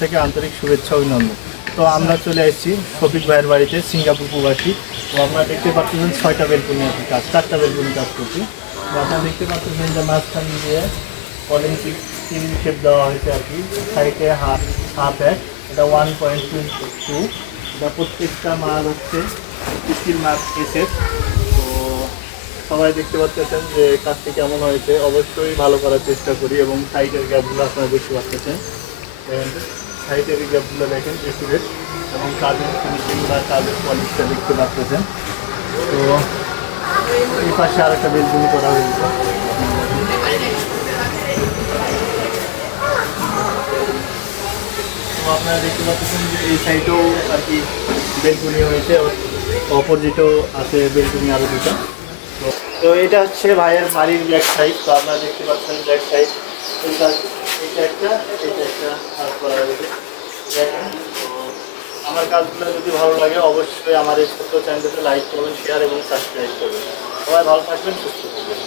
থেকে আন্তরিক শুভেচ্ছা অভিনন্দন। তো আমরা চলে এসেছি শফিক ভাইয়ের বাড়িতে, সিঙ্গাপুর প্রবাসী। তো আপনারা দেখতে পাচ্ছেন 6টা বেলকুনি আছে কাজ, 4টা বেলকুনি কাজ করছি। তো আপনারা দেখতে পাচ্ছেন যে মাঝখান দিয়ে অলিম্পিক স্টিল শেপ দেওয়া হয়েছে আর কি। সাইডে হাফ এক, এটা 1.2, এটা প্রত্যেকটা মাল হচ্ছে স্টিল মাল এসেস। তো সবাই দেখতে পাচ্ছেন যে কাজটি কেমন হয়েছে, অবশ্যই ভালো করার চেষ্টা করি। এবং সাইডের গ্যাপগুলো আপনারা দেখতে পাচ্ছেন, সাইডের গ্যাপগুলো দেখেন একুরেট, এবং কাজের ফিনিশিং বা কাজের কোয়ালিটিটা দেখতে পাচ্ছেন। তো এই পাশে আর একটা বেলকুনি করা হয়েছে। তো আপনারা দেখতে পাচ্ছেন যে এই সাইডেও আর কি বেলকুনি হয়েছে, অপোজিটেও আছে বেলকুনি আরও দুটো। তো এটা হচ্ছে ভাইয়ের বাড়ির ব্যাক সাইড। তো আপনারা দেখতে পাচ্ছেন ব্যাক সাইড, এটা একটা, এটা একটা কাজ করা হয়েছে দেখেন। তো আমার কাজগুলো যদি ভালো লাগে অবশ্যই আমার এই ছোট্ট চ্যানেলটাতে লাইক করবেন, শেয়ার এবং সাবস্ক্রাইব করবেন। সবাই ভালো থাকবেন, সুস্থ থাকবেন।